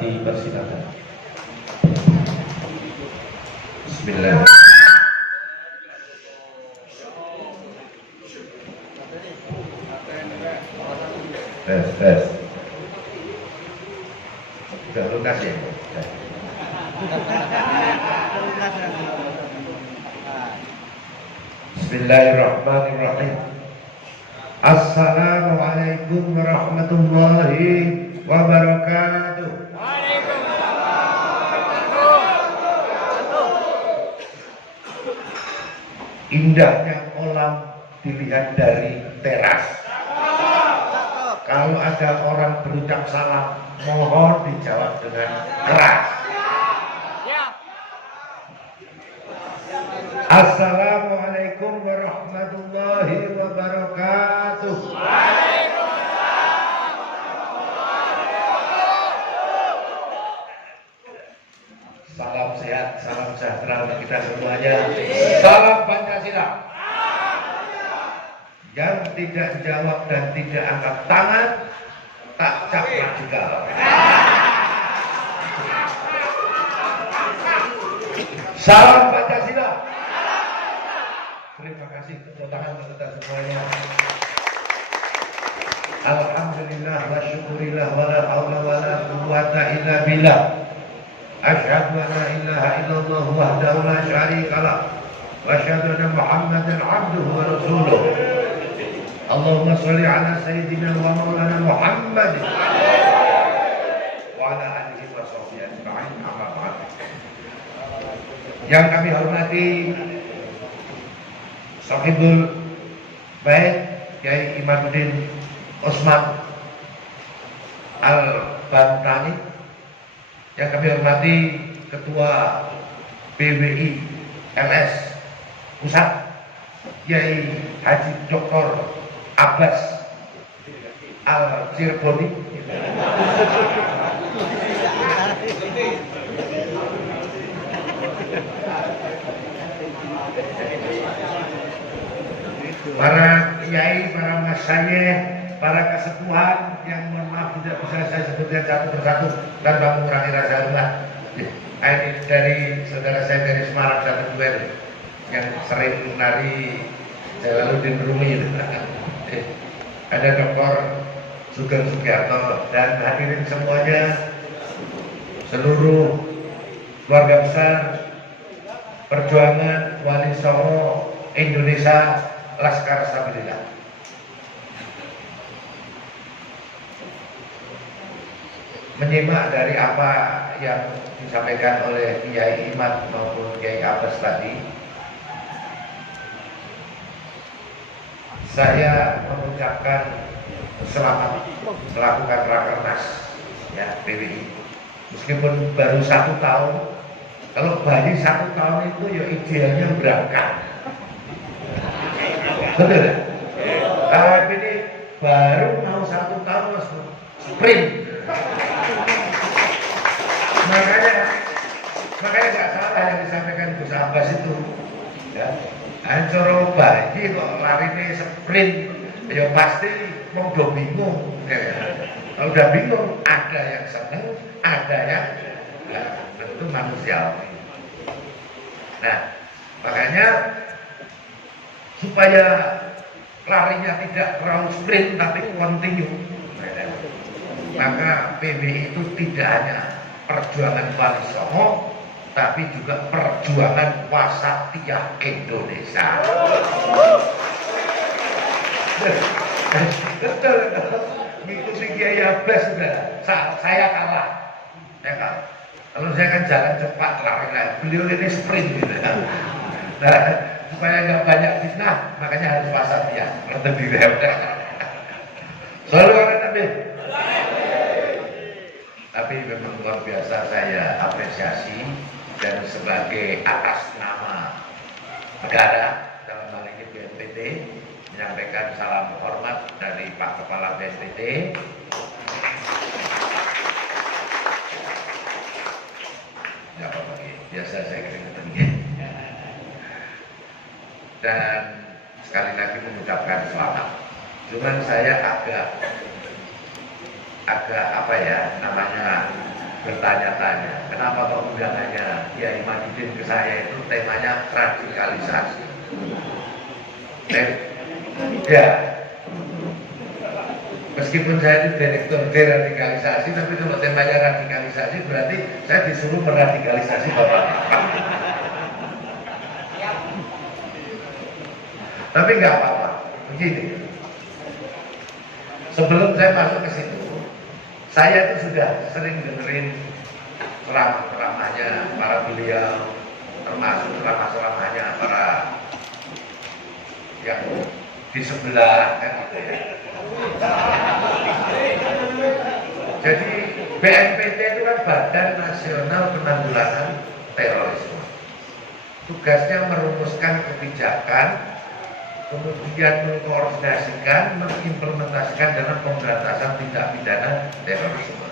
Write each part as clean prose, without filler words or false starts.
dipersilakan. Bismillah. Tes. Udah lunas ya? Bismillahirrahmanirrahim. Assalamualaikum warahmatullahi wabarakatuh. Indahnya kolam dilihat dari teras. Kalau ada orang berucap salam, mohon dijawab dengan keras. Assalamualaikum warahmatullahi wabarakatuh. Salam sehat, salam sejahtera untuk kita semuanya. Salam Pancasila. Yang tidak jawab dan tidak angkat tangan, tak cap radikal. Salam Pancasila. Terima kasih, tepuk tangan untuk kita semuanya. Alhamdulillah wa syukurillah wa la haula wa la quwwata illa billah. Asyhadu an la ilaha illallah wahdahu la syarika lah wa asyhadu anna Muhammadan abduhu wa rasuluh. Allahumma sholli ala sayyidina wa maulana Muhammad wa ala alihi wa sahbihi ajma'in. Amma ba'd. Yang kami hormati Sahibul Bait Kiai Imaduddin Usman Al-Bantani, yang kami hormati Ketua BWI LS Pusat Kiai Haji Dr. Abbas Al-Cireboni, para kiai, para masyayikh, para kesepuhan yang mohon maaf tidak bisa saya sebutkan satu persatu tanpa mengurangi rasa hormat. Ini dari saudara saya dari Semarang satu duel yang sering menari Jalaluddin Rumi. Ada Dr. Sugeng Sugiarto dan hadirin semuanya, seluruh keluarga besar Perjuangan Wali Songo Indonesia Laskar Sabilillah. Menyimak dari apa yang disampaikan oleh Kiai Imad maupun Kiai Abbas tadi, saya mengucapkan selamat melakukan rakernas ya PWI. Meskipun baru 1 tahun, kalau bayi 1 tahun itu ya idealnya berangkat. Betul ya? Tapi ini baru mau 1 tahun mas sprint. Makanya nggak salah yang disampaikan Gus Abbas itu. Ya. Ancoro bayi kok lari ini sprint, ya pasti mau udah bingung. Kalau udah bingung, ada yang seneng, ada yang tentu manusiawi. Nah, makanya supaya larinya tidak terlalu sprint tapi continue, maka PBI itu tidak hanya perjuangan Wali Songo, tapi juga perjuangan wasatiyah Indonesia. Betul, mengikuti Kiai Abbas sudah, saya kalah. Kalau saya kan jalan cepat lari, beliau ini sprint gitu. Nah, supaya nggak banyak fitnah, makanya harus wasatiyah. Lebih hebat. Selalu ada Nabi. Tapi memang luar biasa saya apresiasi, dan sebagai atas nama negara dalam hal ini BNPT menyampaikan salam hormat dari Pak Kepala BNPT. Ya apa biasa saya keringetan. Dan sekali lagi mengucapkan selamat. Cuman saya agak apa ya namanya bertanya-tanya, kenapa undangannya Kiai Majidin ke saya itu temanya radikalisasi. Ya, meskipun saya itu direktur deradikalisasi, tapi kalau temanya radikalisasi berarti saya disuruh meradikalisasi Bapak. Tapi nggak apa-apa, begini. Sebelum saya masuk ke situ, saya itu sudah sering dengerin ceramah-ceramahnya para beliau, termasuk ceramah-ceramahnya para yang di sebelah kan gitu ya. Jadi BNPT itu kan Badan Nasional Penanggulangan Terorisme. Tugasnya merumuskan kebijakan, kemudian mengkoordinasikan, mengimplementasikan dalam pemberantasan tindak pidana terorisme.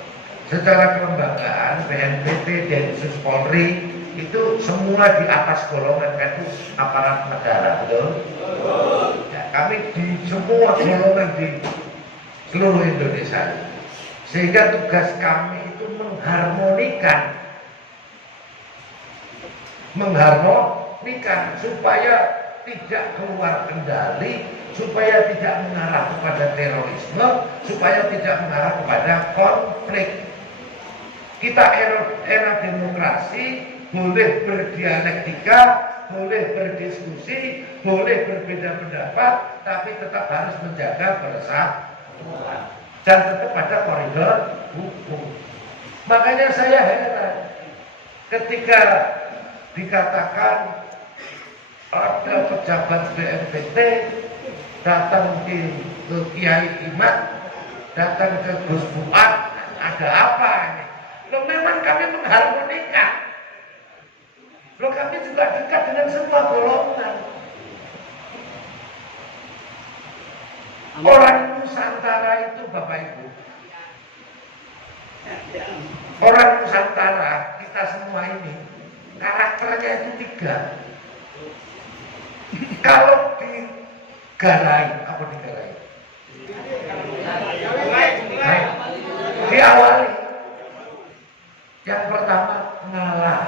Secara kelembagaan, BNPT, Densus Polri itu semua di atas golongan itu aparat negara, betul? Ya, kami di semua golongan di seluruh Indonesia. Sehingga tugas kami itu mengharmonikan supaya tidak keluar kendali, supaya tidak mengarah kepada terorisme, supaya tidak mengarah kepada konflik. Kita era demokrasi, boleh berdialektika, boleh berdiskusi, boleh berbeda pendapat, tapi tetap harus menjaga persatuan dan tetap pada koridor hukum. Makanya saya heran ketika dikatakan ada pejabat BNPT datang ke Kiai Imad, datang ke Gus Fuad, ada apa ini? Loh, memang kami mengharmonikan. Loh, kami juga dekat dengan semua golongan. Orang Nusantara itu Bapak Ibu, orang Nusantara kita semua ini karakternya itu 3. Kalau digarai, apa digarai? Diawali. Yang pertama ngalah.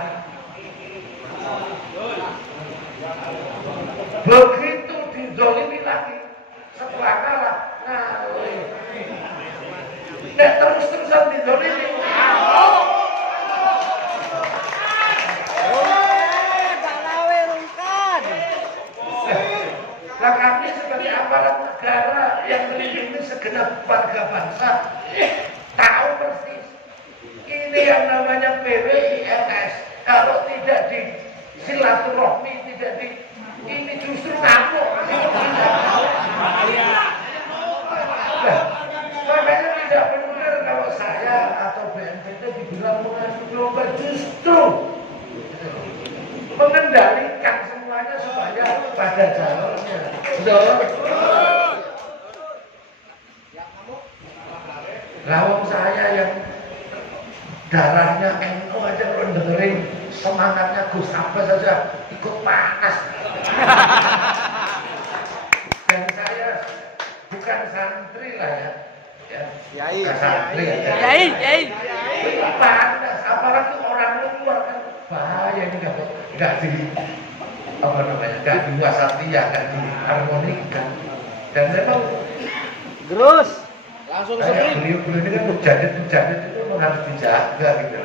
Begitu dizolimi lagi, setelah ngalah, ngalih. Nek terus-terusan dizolimi. Nah, kami sebagai aparat negara yang melindungi segenap warga bangsa tahu persis ini yang namanya PWINS kalau tidak di silaturahmi, tidak di ini justru ngamuk. Nah, makanya tidak benar kalau saya atau BNPT dibilang mengadu domba, justru mengendalikan semuanya supaya pada jalurnya. Lawang saya yang darahnya NU aja kalau dengerin semangatnya Gus Abbas saja ikut panas. Dan saya bukan santri lah ya. Bukan santri. Itu panas, apalagi orang luar kan bahaya ini nggak di apa namanya, nggak diwasatiyah, nggak diharmonikan. Dan memang terus langsung kayak beliau ini kan mujadid itu memang harus dijaga gitu.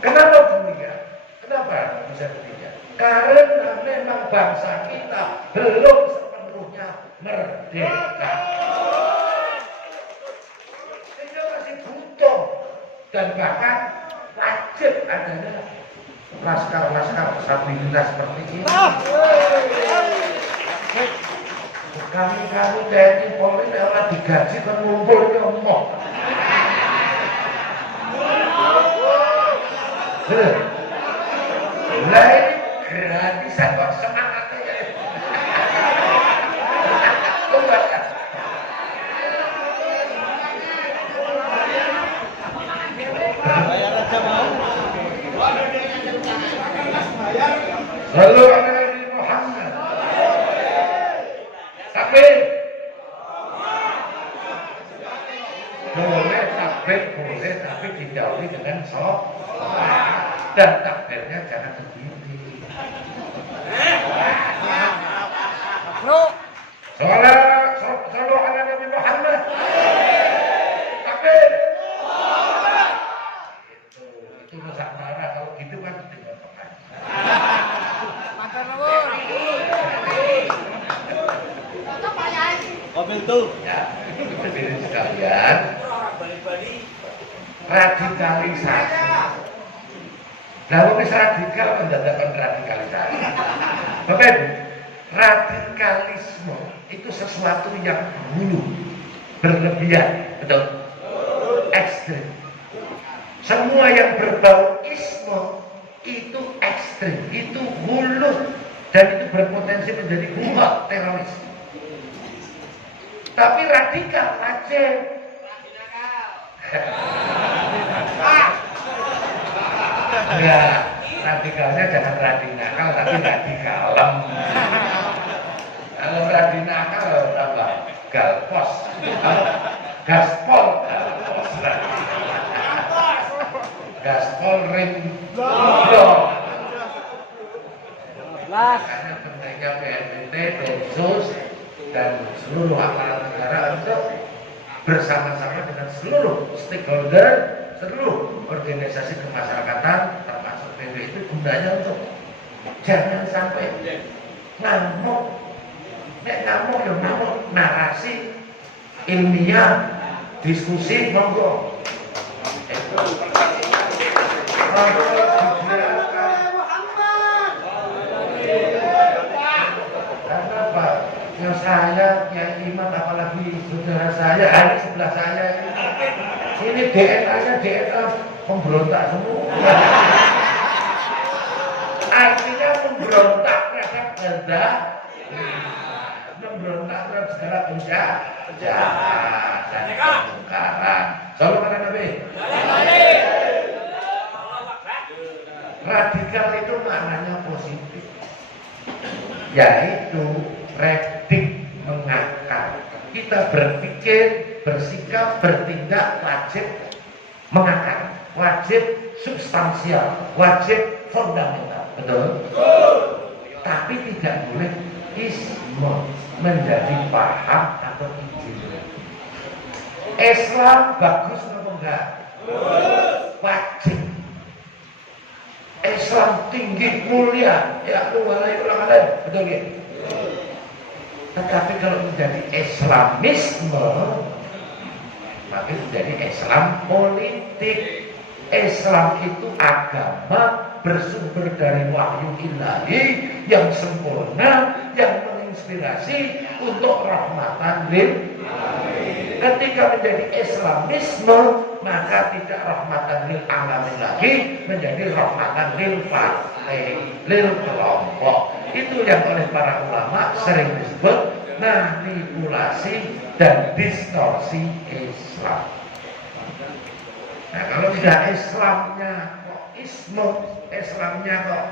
Kenapa demikian? Kenapa bisa demikian? Karena memang bangsa kita belum sepenuhnya merdeka. Sehingga masih butuh dan bahkan wajib adanya laskar-laskar stabilitas seperti ini. Kami TNI Polri orang digaji kan ngumpul nyomong. Lah ini gratisan kok semangatnya ya. Lalu Nabi Muhammad. Takbir. boleh takbir boleh, tapi dijauhi dengan sholat. Dan takbirnya jangan begini. Sallallahu ala Nabi Muhammad. Takbir. Itu nusantara, kalau gitu kan tinggal pakai. Mobil tuh. Ya, hadirin sekalian, radikalisasi. Lalu radikal mendadakan radikalisasi. Bapak Ibu, radikalisme itu sesuatu yang hulu, berlebihan, betul? Ekstrim. Semua yang berbau isme itu ekstrim, itu hulu, dan itu berpotensi menjadi buah teroris. Tapi radikal wajib. Enggak, radikalnya jangan radinakal, tapi radikalem. Kalau radinakal apa? Galpos. Gaspol, galpos. Gaspol ring blok. Karena pentingnya BNPT, Densus, dan seluruh aparat negara untuk bersama-sama dengan seluruh stakeholder, seluruh organisasi kemasyarakatan, termasuk PB itu gunanya untuk jangan sampai ngamuk. Nek ngamuk ya ngamuk, narasi ilmiah, diskusi monggo. Karena Pak, yang saya, yang imam, apalagi saudara saya, hari sebelah saya ini DNA-nya DNA pemberontak semua. Artinya pemberontak terhadap kehendak, memberontak terhadap segala penjahat dan kemungkaran. Salam pada Nabi. Radikal itu maknanya positif, yaitu redik, mengakar. Kita berpikir, bersikap, bertindak wajib mengakar, wajib substansial, wajib fundamental, betul? Tapi tidak boleh isme, menjadi paham atau ide. Islam bagus atau enggak? Wajib. Islam tinggi, mulia, ya walai ulang lain, betul ya? Tetapi kalau menjadi Islamisme, maka menjadi Islam politik. Islam itu agama bersumber dari wahyu ilahi yang sempurna, yang menginspirasi untuk rahmatan lil alamin. Ketika menjadi Islamisme, maka tidak rahmatan lil alamin lagi, menjadi rahmatan lil fardin, lil kelompok. Itu yang oleh para ulama sering disebut manipulasi dan distorsi Islam. Nah, kalau tidak Islamnya kok isme, Islamnya kok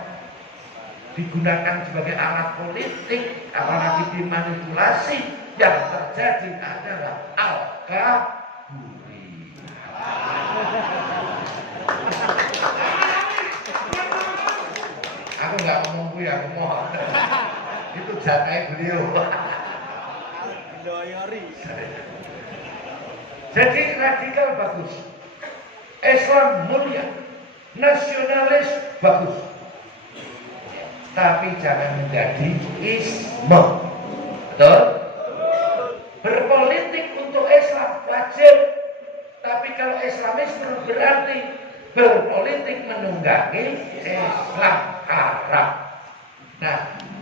digunakan sebagai alat politik, apalagi dimanipulasi, yang terjadi adalah al-kaburi. Aku nggak ngomong gue, aku mohon. Itu jatai beliau. Jadi radikal bagus, Islam mulia, nasionalis bagus, tapi jangan menjadi isme, betul? Berpolitik untuk Islam wajib, tapi kalau Islamisme berarti berpolitik menunggangi Islam haram. Nah,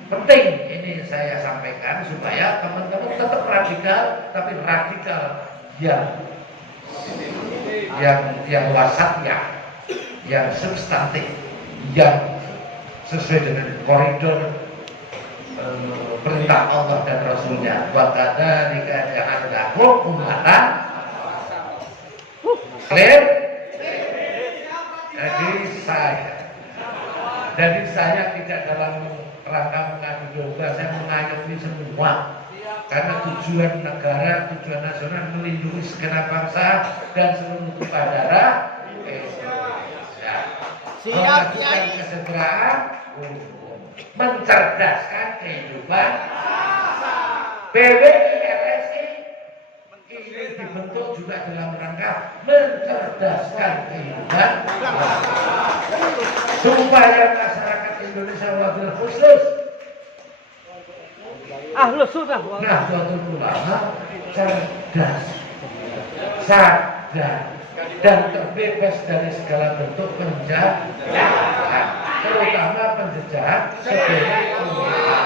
penting ini saya sampaikan supaya teman-teman tetap radikal, tapi radikal yang wasat ya, yang substantif, yang sesuai dengan koridor perintah Allah dan Rasulnya. Wa kadzalika ja'alnakum ummatan. Clear? Jadi saya tidak dalam rangka mengadu domba, saya mengayomi semua Karena tujuan negara, tujuan nasional melindungi segenap bangsa dan seluruh tumpah darah Indonesia. Memajukan kesejahteraan umum, mencerdaskan kehidupan. PWI LSI ini dibentuk juga dalam rangka mencerdaskan kehidupan supaya masyarakat Indonesia wabil khusus Nahdlatul Ulama cerdas, sadar, dan terbebas dari segala bentuk penjajahan, terutama penjajahan sebelum ulama.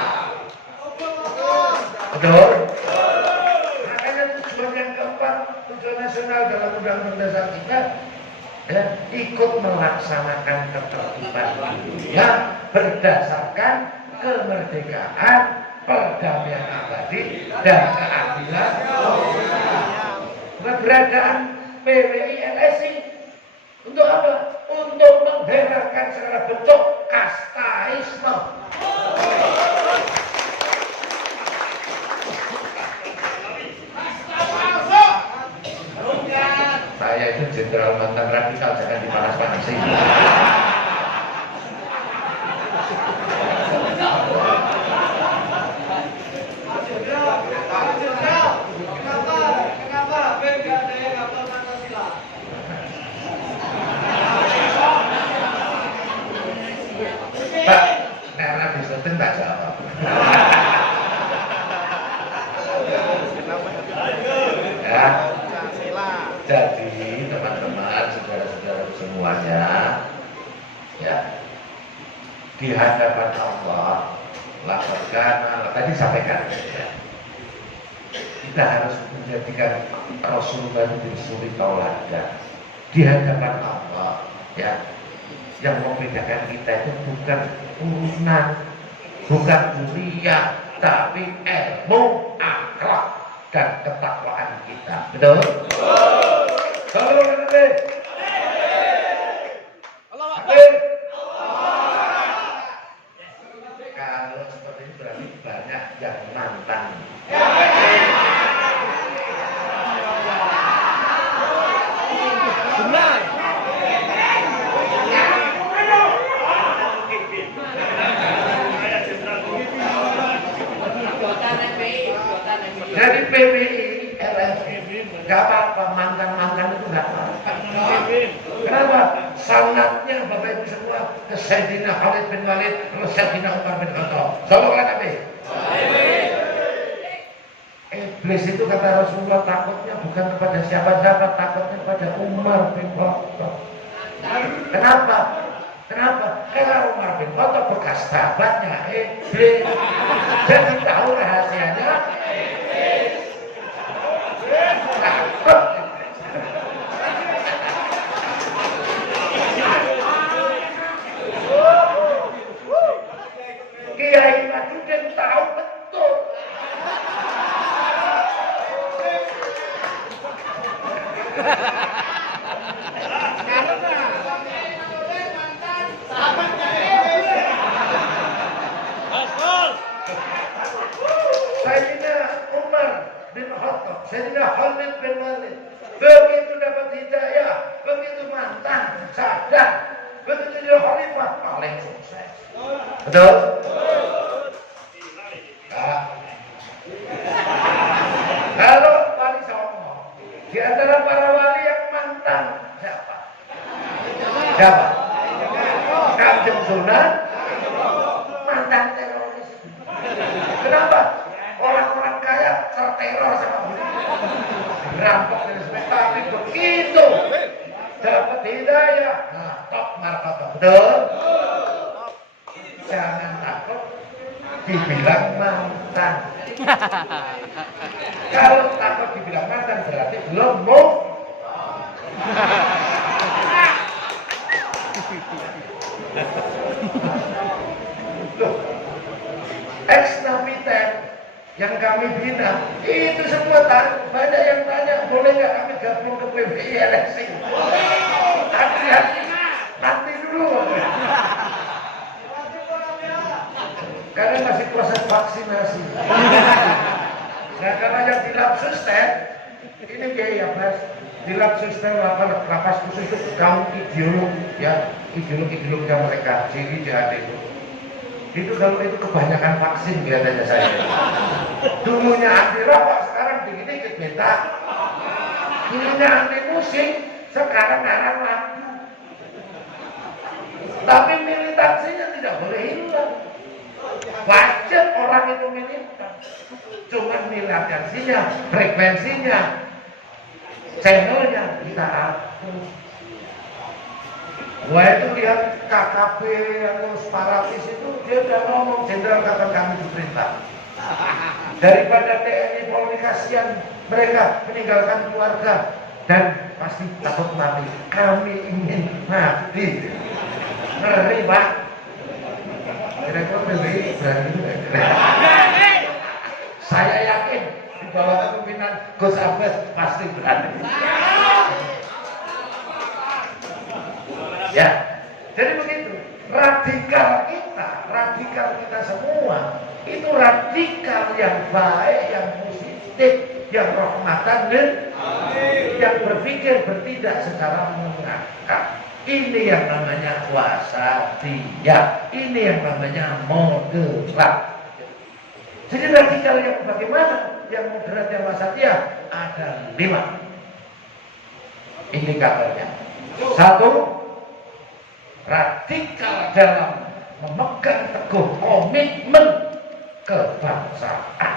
Betul? Makanya tujuan yang keempat, tujuan nasional dalam Undang-Undang Dasar kita ya, ikut melaksanakan ketertiban dunia berdasarkan kemerdekaan, perdamaian abadi, dan keadilan. Keberadaan PWI LSI untuk apa? Untuk menghindarkan segala bentuk kastaisme. Saya itu jenderal mantan radikal, jangan dipanas-panasi. Pak, karena disetting tak jawab. Ya, jadi teman-teman, saudara-saudara semuanya, ya, di hadapan Allah, tadi sampaikan, ya, kita harus menjadikan Rasulullah bin suri tauladan di hadapan Allah, ya. Yang membedakan kita itu bukan urusan, bukan dunia, tapi ilmu, akhlak, dan ketakwaan kita. Betul? Kalau Nabi, kalau seperti ini berarti banyak yang nantang. Jadi PWI, LSI, gak apa-apa, mantan-mantan itu gak apa-apa. Kenapa? Sanatnya Bapak Ibu semua ke Sayyidina Khalid bin Walid, ke Sayyidina Umar bin Khattab. Sallallahu Nabi. Iblis itu kata Rasulullah takutnya bukan kepada siapa-siapa, takutnya pada Umar bin Khattab. Kenapa? Kenapa? Karena Umar bin Khattab bekas sahabatnya Iblis. Jadi tahu rahasianya. Kiai Madudin tahu betul. Sayyidina Umar bin Khattab, Sayyidina Khalid bin Walid, begitu dapat hidayah, begitu mantan, sadar, begitu jadi khalifah, paling sukses. Betul? Nah, kalau wali songo, di antara para wali yang mantan siapa? Siapa? Kanjeng Sunan, mantan teroris. Kenapa? Orang-orang kaya terteror sama berampok dan sebagainya. Tapi begitu dapat hidayah, nah top markotop. Betul? Jangan takut dibilang mantan. Kalau takut dibilang mantan berarti belum mau. Loh, ex-napiter yang kami bina itu semua banyak yang tanya, boleh nggak kami gabung ke PWI LSI? Hati-hati, nanti dulu. Karena masih proses vaksinasi. Nah kalau yang di lab susten, ini kayak ya Mas, di lab susten lapas khusus itu kaum ideolog ya, ideolog-ideolognya mereka, ciri jahat itu kalau itu kebanyakan vaksin kelihatannya saya. Dulunya anti rokok, sekarang dikit-dikit beta. Dulunya anti musik, sekarang ngarang lagu. Tapi militansinya tidak boleh hilang. Wajib orang itu militan. Cuma militansinya, frekuensinya, channelnya kita atur. Wah itu lihat KKP atau separatis itu dia udah ngomong jenderal kapan kami diperintah. Daripada TNI Polri kasihan mereka meninggalkan keluarga dan pasti takut mati. Kami ingin mati. Ngeri Pak. Kira-kira berani nggak? Saya yakin di bawah kepemimpinan Gus Abbas pasti berani. Ya, jadi begitu. Radikal kita semua itu radikal yang baik, yang positif, yang rahmatan dan yang berpikir bertindak secara mengakar. Ini yang namanya wasatiyah. Ini yang namanya moderat. Jadi radikal yang bagaimana? Yang moderat yang wasatiyah ada 5 indikatornya. 1. Radikal dalam memegang teguh komitmen kebangsaan.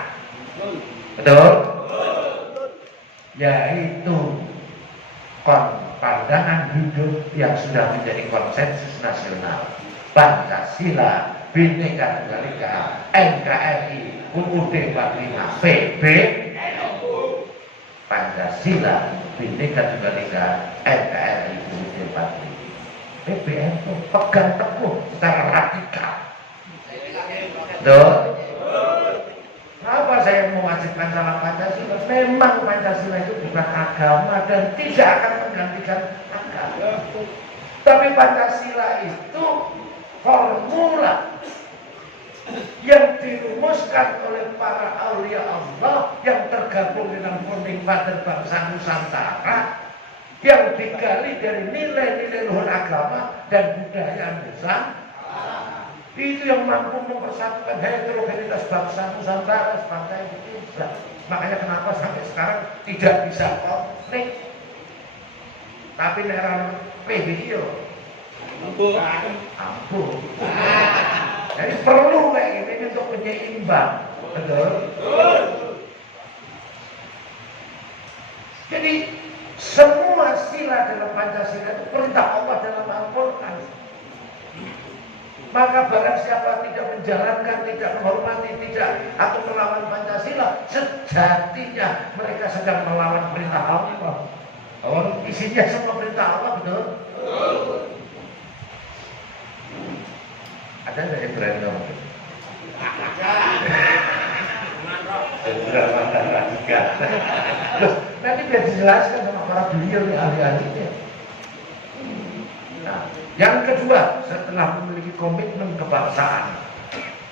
Betul? Yaitu pandangan hidup yang sudah menjadi konsensus nasional. Pancasila, Bhinneka Tunggal Ika, NKRI, UUD 45, PBNU. Pancasila, Bhinneka Tunggal Ika, NKRI, UUD 45. PBNU pegang teguh secara radikal. Betul? Kenapa saya mewajibkan salam Pancasila? Memang Pancasila itu bukan agama dan tidak akan menggantikan agama. Tapi Pancasila itu formula yang dirumuskan oleh para aulia Allah yang tergabung dalam founding father bangsa Nusantara, yang digali dari nilai-nilai luhur agama dan budaya Nusantara. Itu yang mampu mempersatukan heterogenitas bangsa Nusantara sebangsa Indonesia. Makanya kenapa sampai sekarang tidak bisa konflik. Tapi dalam PBI ampun. Jadi perlu kayak gini untuk penyeimbang. Betul? Jadi semua sila dalam Pancasila itu perintah Allah dalam Al-Quran. Maka barang siapa tidak menjalankan, tidak menghormati, tidak atau melawan Pancasila, sejatinya mereka sedang melawan perintah Allah. Isinya semua perintah Allah, betul? Ada nggak yang berani ngomong? Mantan radikal. Loh, nanti biar dijelaskan sama para beliau nih ahli-ahlinya. Nah, yang kedua, setelah memiliki komitmen kebangsaan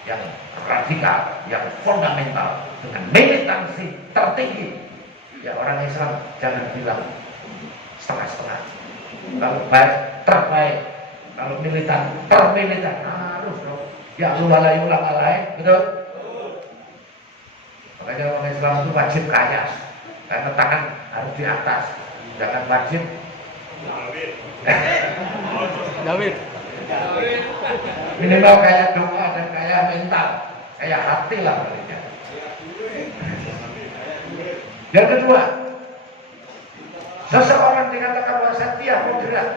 yang radikal, yang fundamental dengan militansi tertinggi, ya orang Islam jangan bilang setengah-setengah. Kalau baik terbaik, kalau militan termilitan, harus dong. Ya Allah ulang lain, betul? Makanya orang Islam itu wajib kaya, karena tangan harus di atas, jangan wajib. David. Minimal kayak doa dan kayak mental, kayak hati lah paling. Yang kedua, seseorang dikatakan wasatiyah moderat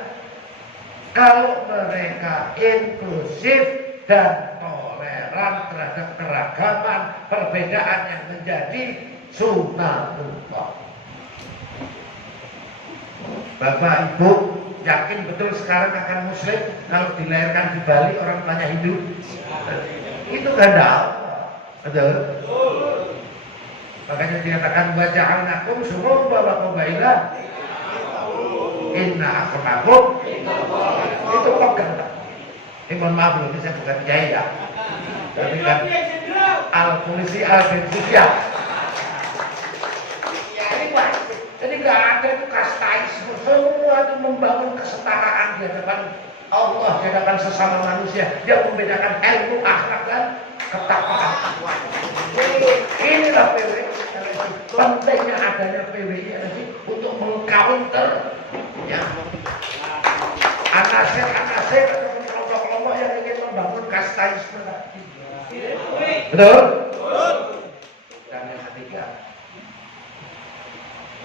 kalau mereka inklusif dan toleran terhadap keragaman perbedaan yang menjadi sunatullah. Bapak Ibu yakin betul sekarang akan muslim kalau dilahirkan di Bali orang tuanya Hindu? Itu kehendak Allah. Betul? Makanya dikatakan wa ja'alnakum syu'uban wa qabaila inna akramakum itu pegang. Mohon maaf loh, ini saya bukan kiai ya. Tapi kan al-polisi al-bensusia. tidak ada itu kastaisme, semua itu membangun kesetaraan di hadapan Allah, di hadapan sesama manusia yang membedakan ilmu, akhlak dan ketakwaan. Inilah PWI. Pentingnya adanya PWI untuk mengcounter ya anasir atau kelompok-kelompok yang ingin membangun kastaisme tadi. Betul? Dan yang ketiga,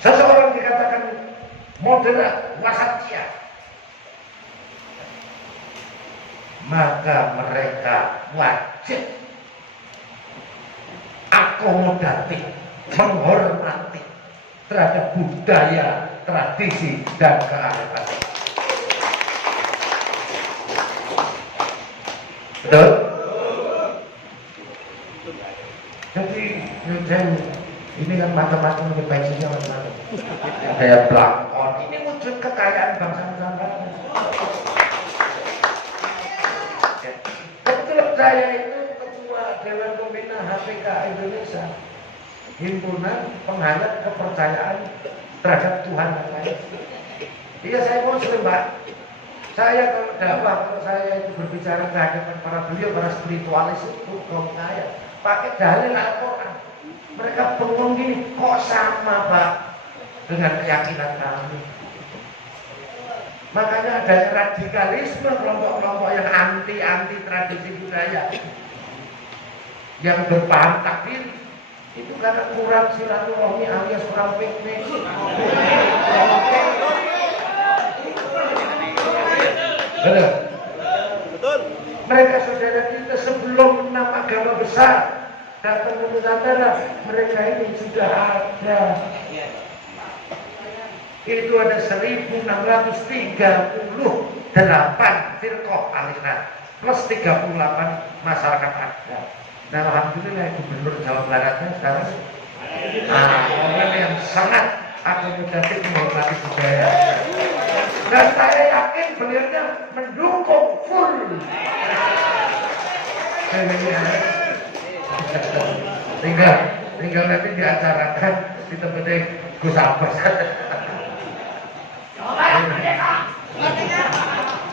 seseorang dikatakan moderat, wasatiyah, maka mereka wajib akomodatif, menghormati terhadap budaya, tradisi, dan kearifan. Betul? Jadi ini kan macam-macam definisinya macam-macam. Kayak belakon, ini wujud kekayaan bangsa Nusantara. Kebetulan saya itu ketua Dewan Pembina HPK Indonesia, himpunan penghangat kepercayaan terhadap Tuhan dan lain. Iya, saya muslim, Pak. Saya kalau dakwah, kalau saya itu berbicara ke hadapan para beliau, para spiritualis itu kaum saya pakai dalil Al-Quran. Mereka bengong gini, kok sama Pak dengan keyakinan kami. Makanya ada radikalisme, kelompok-kelompok yang anti tradisi budaya, yang berpaham takdir. Itu karena kurang silaturahmi alias kurang piknik. Betul. Mereka saudara kita sebelum 6 agama besar datang ke Nusantara, mereka ini sudah ada. Itu ada 1638 firqah aliran plus 38 masyarakat adat. Nah, alhamdulillah Gubernur Jawa Baratnya sekarang orang yang sangat akomodatif menghormati budaya. Dan saya yakin beliaunya mendukung full. Tinggal nanti diacarakan di tempatnya Gus Abas.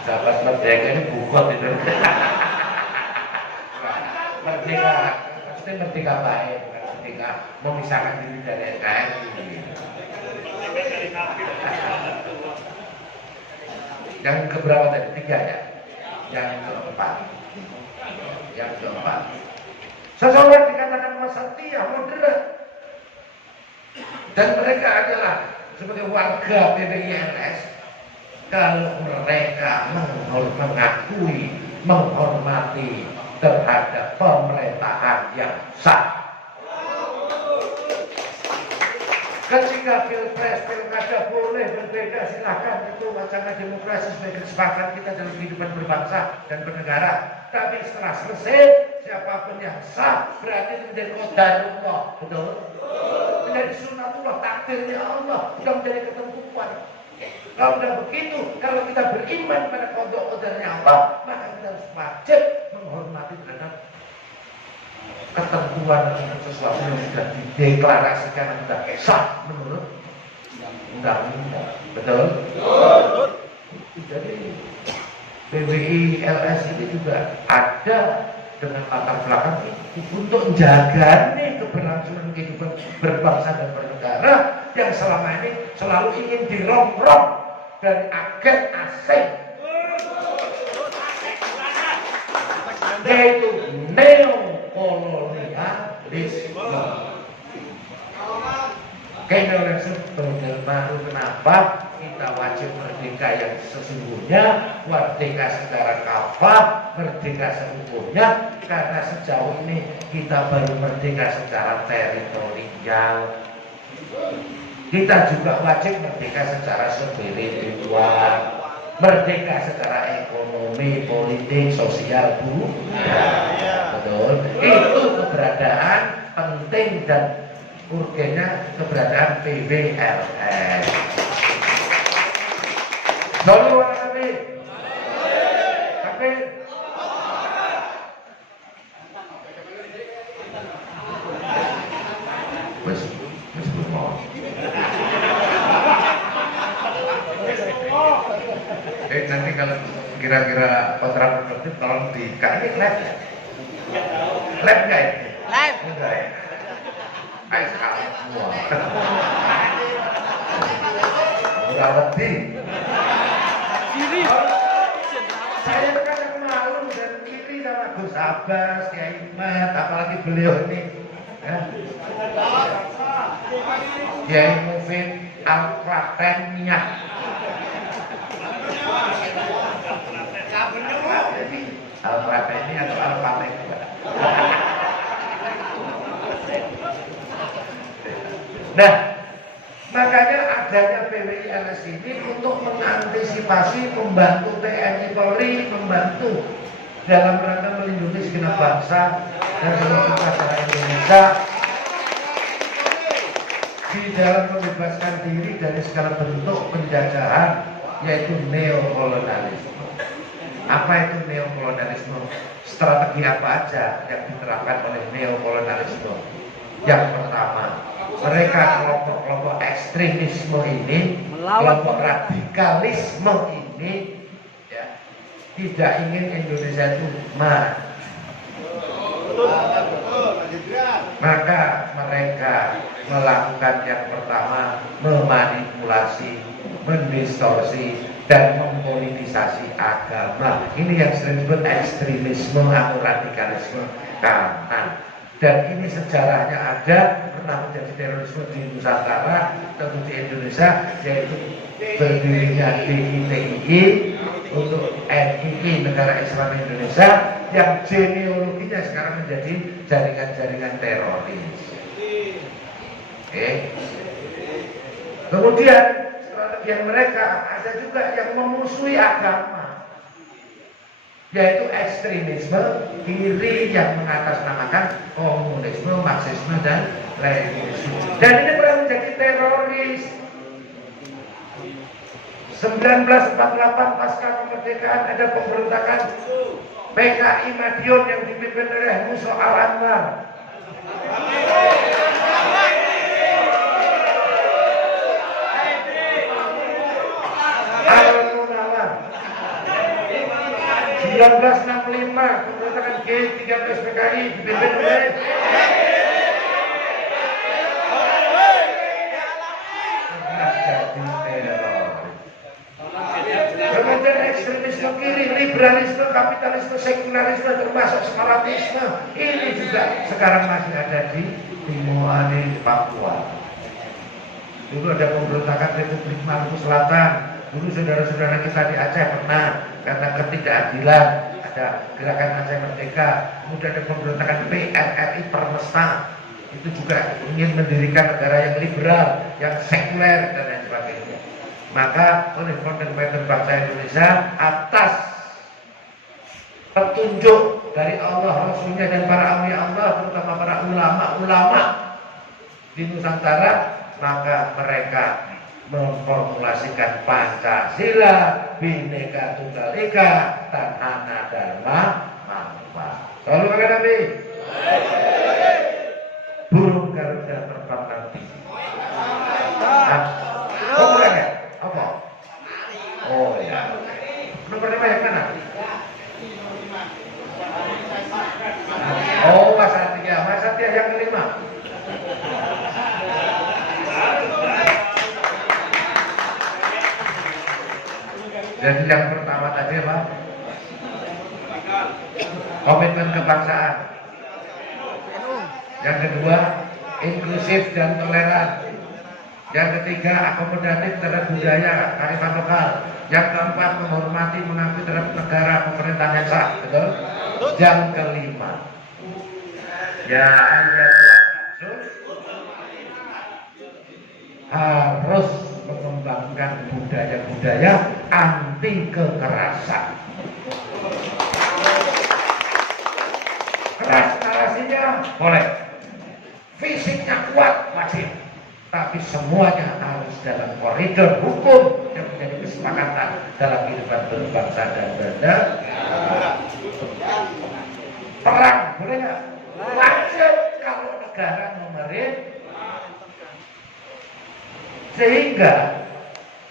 Sahabat merdeka ini bukot itu. Merdeka, maksudnya merdeka baik, bukan merdeka memisahkan diri dari NKRI. Yang keberapa tadi? 3 ya? Yang keempat. Seseorang dikatakan wasatiyah, moderat, dan mereka adalah sebagai warga PBILS kalau mereka mengakui, menghormati terhadap pemerintahan yang sah. Ketika pilpres, pilkada boleh berbeda, silakan, itu wacana demokrasi sebagai kesepakatan kita dalam kehidupan berbangsa dan bernegara. Tapi setelah selesai, siapapun yang sah berarti itu menjadi qadarullah, betul? Menjadi sunatullah, takdirnya Allah, bukan menjadi ketentuan. Kalau sudah begitu, kalau kita beriman pada qadarnya Allah, maka kita harus wajib menghormati terhadap ketentuan sesuatu yang sudah dideklarasikan dan sudah sah menurut undang-undang. Betul? Jadi PBILS ini juga ada dengan latar belakang untuk menjaga keberlangsungan kehidupan berbangsa dan bernegara yang selama ini selalu ingin dirongrong dari agen asing, yaitu neokolonialisme. Generasi model baru. Kenapa kita wajib merdeka yang sesungguhnya, merdeka secara kafah, merdeka seutuhnya? Karena sejauh ini kita baru merdeka secara teritorial. Kita juga wajib merdeka secara spiritual, merdeka secara ekonomi, politik, sosial, budaya. Betul. Itu keberadaan penting dan urgennya keberadaan PBILS. Selalu Nabi. Tapi wes belum mau. Nanti kalau kira-kira kontraproduktif tolong di ini live ya? Live nggak ya? Live. Enggak ya? Ayo sekarang semua. Udah lebih. Kiri. Saya kadang malu dan iri sama Gus Abbas, Kiai Imat, apalagi beliau ini. Ya. Kiai Mufid Al-Klateniyah. Al-Fatihah atau Al-Fatihah. Nah, makanya adanya PWILS ini untuk mengantisipasi, membantu TNI Polri, membantu dalam rangka melindungi segenap bangsa dan seluruh masyarakat Indonesia di dalam membebaskan diri dari segala bentuk penjajahan, yaitu neokolonialisme. Apa itu neokolonialisme? Strategi apa aja yang diterapkan oleh neokolonialisme? Yang pertama, mereka kelompok-kelompok ekstremisme ini, kelompok radikalisme ini, ya, tidak ingin Indonesia itu maju. Maka mereka melakukan yang pertama, memanipulasi, mendistorsi, dan mempolitisasi agama. Ini yang sering disebut ekstremisme atau radikalisme kanan. Dan ini sejarahnya ada, pernah menjadi terorisme di Nusantara, tentu di Indonesia, yaitu berdirinya DITII untuk NII, Negara Islam Indonesia, yang genealoginya sekarang menjadi jaringan-jaringan teroris. Oke. Kemudian strategi yang mereka ada juga yang memusuhi agama, yaitu ekstremisme kiri yang mengatasnamakan komunisme, marxisme, dan leninisme. Dan ini pernah menjadi teroris. 1948 pasca kemerdekaan ada pemberontakan PKI Madiun yang dipimpin oleh Musa Al-Anwar. Al-Munawar. 1965 pemberontakan G13 PKI dipimpin oleh kemudian ekstremisme kiri, liberalisme, kapitalisme, sekularisme, termasuk separatisme, ini juga sekarang masih ada di Timur, di Papua. Dulu ada pemberontakan Republik Maluku Selatan, dulu saudara-saudara kita di Aceh pernah karena ketidakadilan ada gerakan Aceh Merdeka, kemudian ada pemberontakan PNRI Permesta, itu juga ingin mendirikan negara yang liberal, yang sekuler dan lain sebagainya. Maka oleh Foundation Bangsa Indonesia atas petunjuk dari Allah, Rasulnya dan para awliya Allah, terutama para ulama-ulama di Nusantara, maka mereka memformulasikan Pancasila, Bhinneka Tunggal Ika, Tanhana Dharma Manfa. Selalu pakai Nabi. Burung Garuda terbang nanti. Oh, bukan ya? Apa? Oh ya. Nomor 5 yang mana? Oh, Mas Satya. Mas Satya yang kelima. Jadi yang pertama tadi apa? Komitmen kebangsaan. Yang kedua, inklusif dan toleran. Yang ketiga, akomodatif terhadap budaya, kearifan lokal. Yang keempat, menghormati, mengakui terhadap negara, pemerintahan yang sah. Betul? Yang kelima, ya harus mengembangkan budaya-budaya anti kekerasan. Keras narasinya boleh, fisiknya kuat wajib, tapi semuanya harus dalam koridor hukum yang menjadi kesepakatan dalam kehidupan berbangsa dan bernegara. Perang boleh nggak? Wajib kalau negara memerintah. Sehingga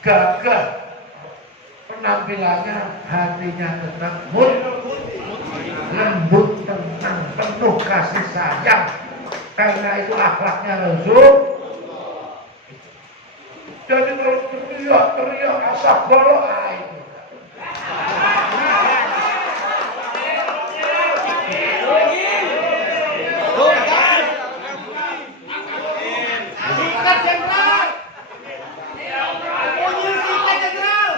gagah penampilannya hatinya tetap lembut, tenang, penuh kasih sayang. Karena itu akhlaknya Rasul. Jadi kalau teriak asap bolok itu. Sikat jenderal. Sikat jenderal.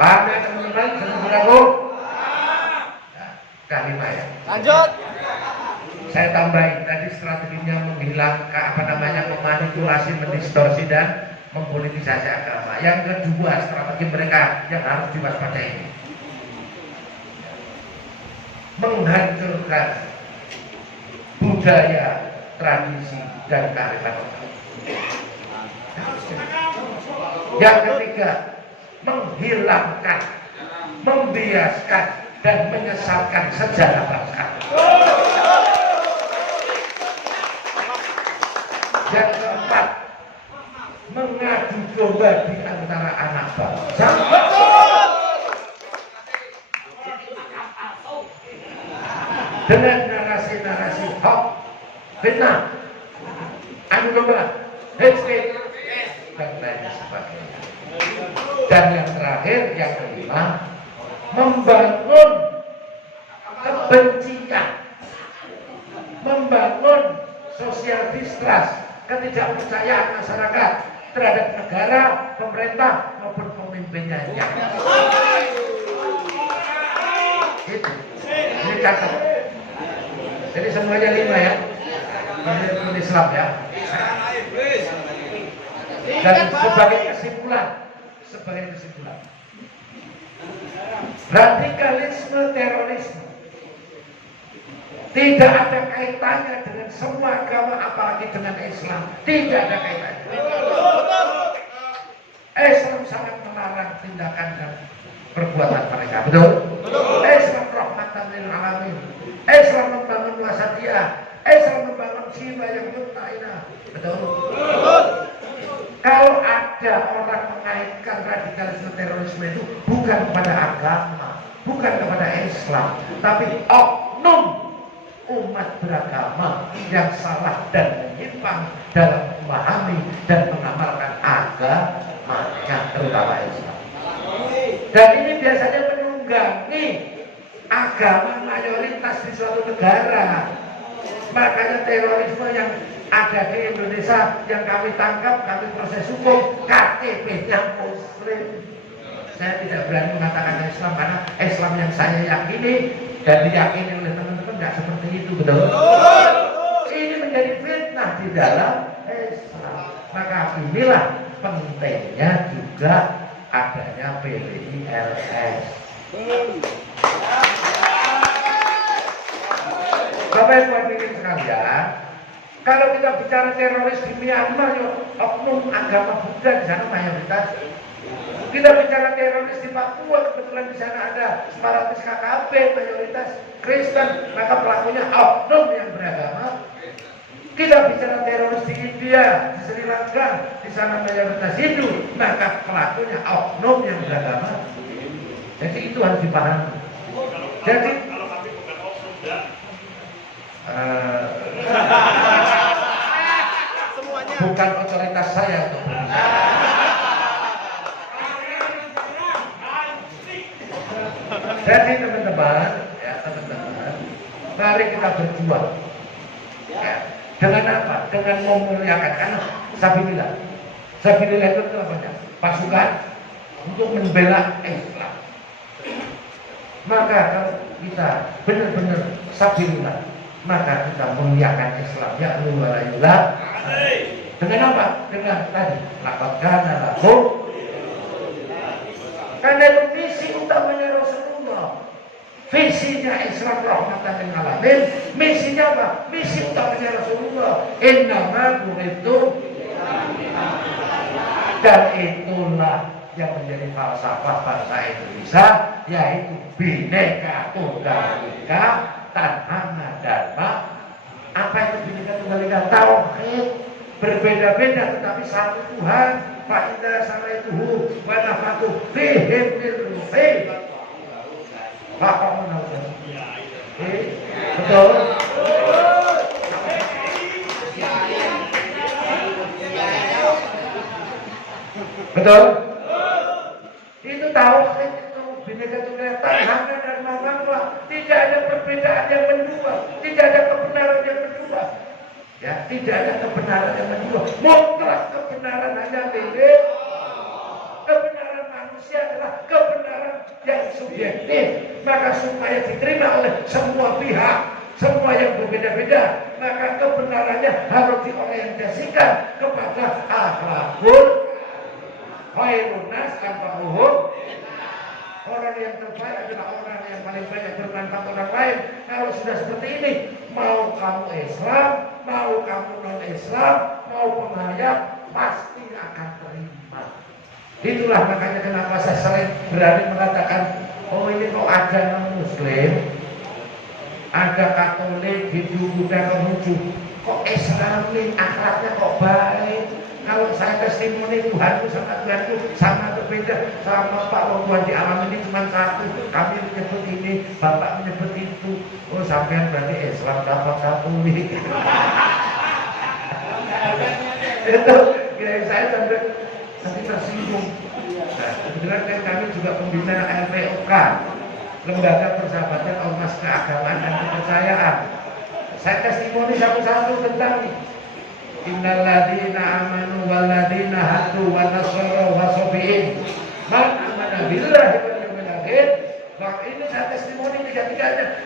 Paham ya teman-teman? Saudaraku? Kelima ya. Lanjut. Saya tambahin tadi strateginya memanipulasi, mendistorsi dan mempolitisasi agama. Yang kedua strategi mereka yang harus diwaspadai, menghancurkan budaya, tradisi dan kearifan lokal. Yang ketiga, menghilangkan, membiaskan dan menyesatkan sejarah bangsa. Yang keempat, mengadu domba di antara anak bangsa. Dengan narasi-narasi hoax, fitnah, adu domba, hate speech, dan lain sebagainya. Dan yang terakhir, yang kelima, membangun kebencian, membangun social distrust, ketidakpercayaan masyarakat terhadap negara, pemerintah maupun pemimpinnya. Itu. Ini catat. Jadi semuanya 5 ya. Menurut Islam ya. Dan sebagai kesimpulan, radikalisme terorisme tidak ada kaitannya dengan semua agama, apalagi dengan Islam. Tidak ada kaitannya. Islam sangat melarang tindakan dan perbuatan mereka. Betul? Islam rahmatan lil alamin. Islam membangun wasatiyah. Islam membangun jiwa yang mutmainah. Betul? Kalau ada orang mengaitkan radikalisme terorisme itu bukan kepada agama, bukan kepada Islam, tapi oknum umat beragama yang salah dan menyimpang dalam memahami dan mengamalkan agamanya, terutama Islam. Dan ini biasanya menunggangi agama mayoritas di suatu negara. Makanya terorisme yang ada di Indonesia yang kami tangkap, kami proses hukum, KTP-nya Muslim. Saya tidak berani mengatakan Islam karena Islam yang saya yakini dan diyakini oleh teman-teman tidak seperti itu, betul? Ini menjadi fitnah di dalam Islam. Maka inilah pentingnya juga adanya PDILS. Bapak Ibu hadirin sekalian, kalau kita bicara teroris di Myanmar, oknum agama Buddha di sana mayoritas. Kita bicara teroris di Papua, kebetulan di sana ada separatis KKP, mayoritas Kristen, maka pelakunya oknum yang beragama. Kita bicara teroris di India, di Sri Lanka, di sana mayoritas Hindu, maka pelakunya oknum yang beragama. Jadi itu harus dipahami. Jadi bukan otoritas saya untuk berbicara. Jadi teman-teman, mari kita berjuang. Ya. Dengan apa? Dengan memuliakan karena sabilillah. Sabilillah itu apa? Pasukan untuk membela Islam. Maka kalau kita benar-benar sabilillah, maka kita memuliakan Islam. Ya Allah. Dengan apa? Dengan tadi laqad kana lakum. Karena itu visi utamanya Rasulullah. Visinya Islam rahmatan lil alamin. Misinya apa? Misi utamanya Rasulullah. Innama bu'itsu, dan itulah yang menjadi falsafah bangsa Indonesia, yaitu Bhinneka Tunggal Ika Tanhana Dharma. Apa itu Bhinneka Tunggal Ika? Tauhid. berbeda-beda tetapi satu Tuhan. Fa'idha samaituhu wa nafatuh fihim bilruhi. Betul? Betul? Itu tauhid itu Bhinneka Tunggal Ika hanya dan Allah. Tidak ada perbedaan yang mendua, tidak ada kebenaran yang mendua. Ya, tidak ada kebenaran yang mendua. Mutlak kebenaran hanya milik. Kebenaran manusia adalah kebenaran yang subjektif. Maka supaya diterima oleh semua pihak, semua yang berbeda-beda, maka kebenarannya harus diorientasikan kepada akhlakul khairun nas anfa'uhum. Orang yang terbaik adalah orang yang paling banyak bermanfaat orang lain. Kalau sudah seperti ini, mau kamu Islam, mau kamu non-Islam, mau penghayat, pasti akan terima. Itulah makanya kenapa saya sering berani mengatakan, oh ini kok ada non-Muslim, ada Katolik, Hindu, Buddha, Konghucu, kok Islami, akhlaknya kok baik. Kalau saya testimoni Tuhanku sama Tuhanku sama berbeda sama Pak Tuhan di alam ini cuma satu. Kami menyebut ini, Bapak menyebut itu. Oh sampean berarti Islam dapat Katolik. Itu saya sampai nanti tersinggung. Nah, kebetulan kan kami juga pembina LPOK, Lembaga Persahabatan Ormas Keagamaan dan Kepercayaan. Saya testimoni satu-satu tentang ini. Innal ladzina amanu wal ladzina hadu wan nasara wasabiin man amana billahi wal yawmil akhir. Bahwa ini saya testimoni tiga-tiganya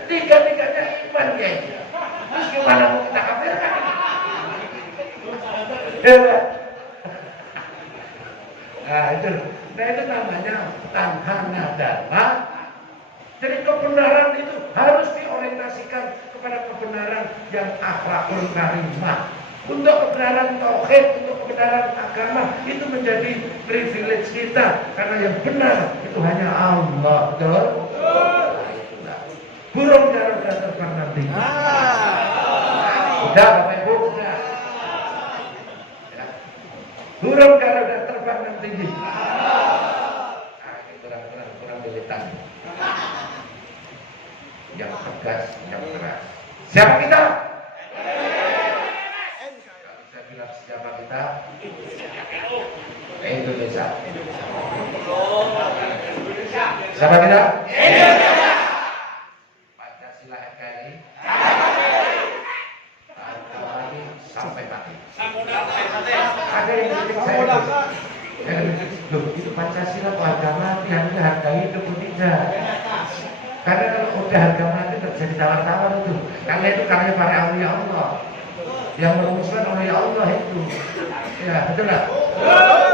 iman ya. Terus gimana mau kita kafirkan? Nah itu namanya tanhana dharma. Jadi kebenaran itu harus diorientasikan kepada kebenaran yang akhlakul karimah. Untuk kebenaran tauhid, untuk kebenaran agama itu menjadi privilege kita karena yang benar itu hanya Allah. Betul? Burung Garuda terbang nanti. Sudah Bapak Ibu, sudah. Ya. Burung Garuda terbang nanti. Ini kurang militan. Yang tegas, yang keras. Siapa kita? Siapa kita? Indonesia. Siapa kita? Indonesia. Pancasila NKRI. Mati sampai mati. Ada yang kritik saya. Itu Pancasila atau harga mati, harga hidup atau tidak? Karena kalau udah harga mati terjadi tawar-tawar itu. Karena itu karya para awliya Allah. Yang merumuskan oleh Allah itu, ya betul lah.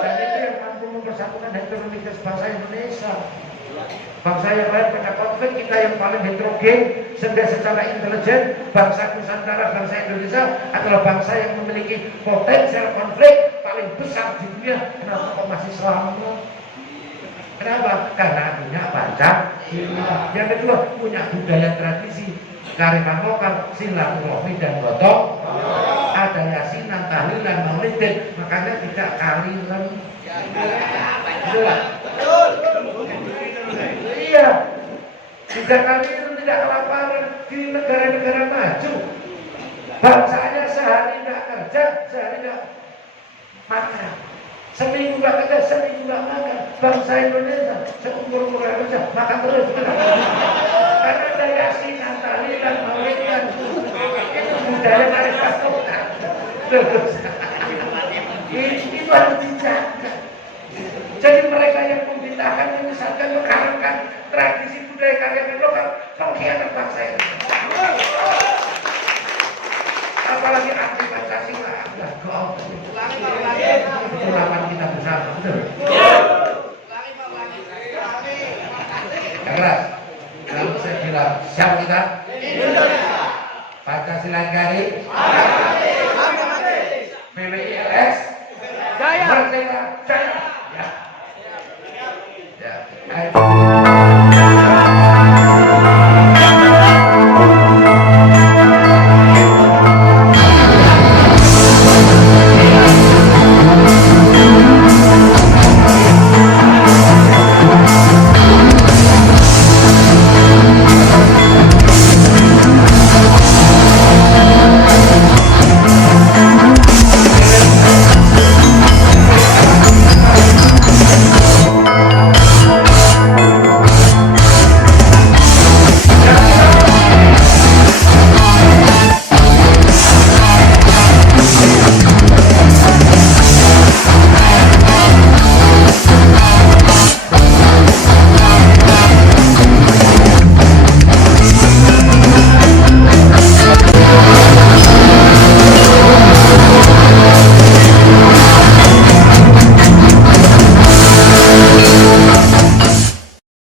Dan itu yang mampu mempersatukan heterogenitas bangsa Indonesia. Bangsa yang lain pada konflik, kita yang paling heterogen, sehingga secara intelijen bangsa Nusantara, bangsa Indonesia adalah bangsa yang memiliki potensial konflik paling besar di dunia. Kenapa kok masih selamat? Kenapa? Karena punya Pancasila. Yang kedua, punya budaya tradisi. Kearifan lokal, silaturahmi dan gotong, ada yasinan, tahlilan, maulidin, makanya tidak kalilan. Iya, tidak kalilan, tidak kelaparan di negara-negara maju. Bangsanya sehari tidak kerja, sehari tidak makan. Seminggu nggak kerja, seminggu nggak makan. Bangsa Indonesia seumur-umur kerja makan terus. Karena ada yasinan, tahlilan, maulidin, itu budaya kearifan lokal. Itu harus dijaga. Jadi mereka yang membintahkan, misalkan mengharapkan tradisi budaya kearifan lokal, pengkhianat bangsa ini. Apalagi anti Pancasila, enggak kau. Lawan kita bersama, betul? Keras. Lalu saya bilang, siapa kita? Indonesia. Pancasila NKRI. PWILS. Jaya. Merdeka. Jaya. Ya. Ya.